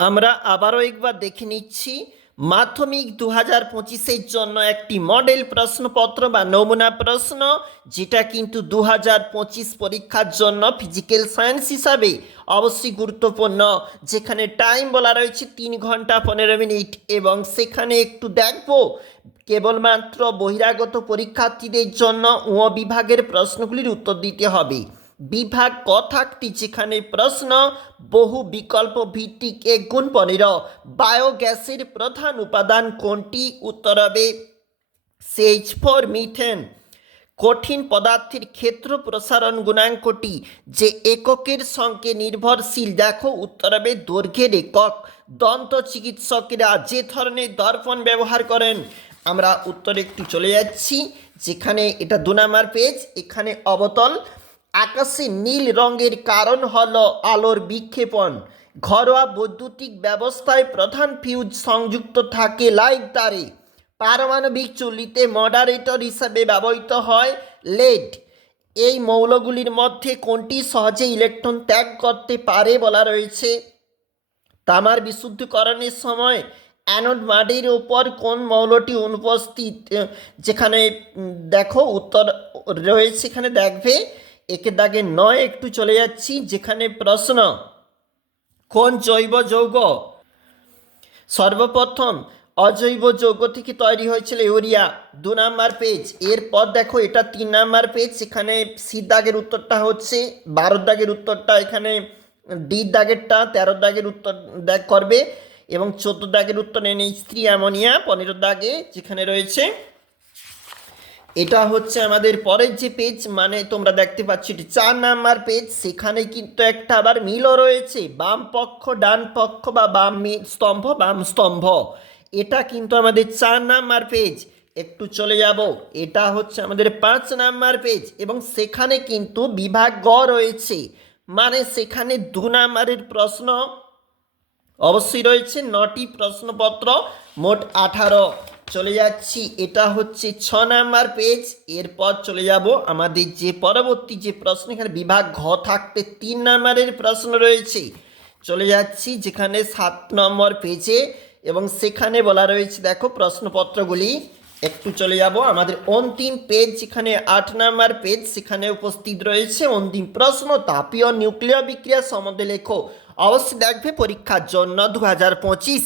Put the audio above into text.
আমরা আবারও একবার দেখে নিচ্ছি মাধ্যমিক 2025-এর জন্য একটি মডেল প্রশ্নপত্র বা নমুনা প্রশ্ন, যেটা কিন্তু 2025 পরীক্ষার জন্য ফিজিক্যাল সায়েন্স হিসাবে অবশ্যই গুরুত্বপূর্ণ। যেখানে টাইম বলা রয়েছে 3 ঘন্টা 15 মিনিট, এবং সেখানে একটু দেখবো কেবলমাত্র বহিরাগত পরীক্ষার্থীদের জন্য ও বিভাগের প্রশ্নগুলির উত্তর দিতে হবে। বিভাগ ক থাকটি যেখানে প্রশ্ন বহু বিকল্প ভিত্তিক 1 গুণ 15 বায়োগ্যাসের প্রধান উপাদান কোনটি? উত্তর হবে CH4 মিথেন। কঠিন পদার্থের ক্ষেত্র প্রসারণ গুণাঙ্কটি যে এককের সঙ্গে নির্ভরশীল? দেখো উত্তর হবে দৈর্ঘ্যের একক। দন্ত চিকিৎসকেরা যে ধরনের দর্পণ ব্যবহার করেন, আমরা উত্তরে একটু চলে যাচ্ছি, যেখানে এটা 2 নম্বর পেজ। এখানে অবতল আকাশে নীল রঙের কারণ হলো আলোর বিক্ষেপণ। ঘরোয়া বৈদ্যুতিক ব্যবস্থায় প্রধান ফিউজ সংযুক্ত থাকে লাইট তারে। পারমাণবিক চুল্লিতে মডারেটর হিসাবে ব্যবহৃত হয় লেড। এই মৌলগুলির মধ্যে কোনটি সহজে ইলেকট্রন ত্যাগ করতে পারে বলা রয়েছে? তামার বিশুদ্ধকরণের সময় অ্যানোড মাটির উপর কোন মৌলটি অনুপস্থিত? যেখানে দেখো উত্তর রয়েছে, এখানে দেখবে একে দাগে 9 একটু চলে যাচ্ছি, যেখানে প্রশ্ন কোন জৈব যৌগ সর্বপ্রথম অজৈব যৌগ থেকে তৈরি হয়েছিল? ইউরিয়া। 2 নম্বর পেজ। এরপর দেখো এটা 3 নম্বর পেজ। এখানে সি দাগের উত্তরটা হচ্ছে 12 দাগের উত্তরটা, এখানে ডি দাগেরটা 13 দাগের উত্তর দেখ করবে, এবং 14 দাগের উত্তর NH3 অ্যামোনিয়া 15 দাগে যেখানে রয়েছে। এটা হচ্ছে আমাদের পরের যে পেজ, মানে তোমরা দেখতে পাচ্ছ এটি 4 নম্বর পেজ। সেখানে কিন্তু একটা আবার মিলও রয়েছে, বাম পক্ষ ডান পক্ষ বা বাম স্তম্ভ বাম স্তম্ভ। এটা কিন্তু আমাদের 4 নম্বর পেজ। একটু চলে যাব, এটা হচ্ছে আমাদের 5 নম্বর পেজ, এবং সেখানে কিন্তু বিভাগ গ রয়েছে, মানে সেখানে 2 নম্বরের প্রশ্ন অবশ্যই রয়েছে। 9টি প্রশ্নপত্র, মোট 18। চলে যাচ্ছি, এটা হচ্ছে 6 নম্বর পেজ। এরপর চলে যাব আমাদের যে পরবর্তী যে প্রশ্ন, এখানে বিভাগ ঘ থাকতে 3 নম্বরের প্রশ্ন রয়েছে। চলে যাচ্ছি যেখানে 7 নম্বর পেজে, এবং সেখানে বলা রয়েছে দেখো প্রশ্নপত্রগুলি। একটু চলে যাব আমাদের অন্তিম পেজ, যেখানে 8 নম্বর পেজ। সেখানে উপস্থিত রয়েছে অন্তিম প্রশ্ন, তাপীয় নিউক্লিয় বিক্রিয়া সম্বন্ধে লেখো। অবশ্যই দেখবে পরীক্ষার জন্য 2025।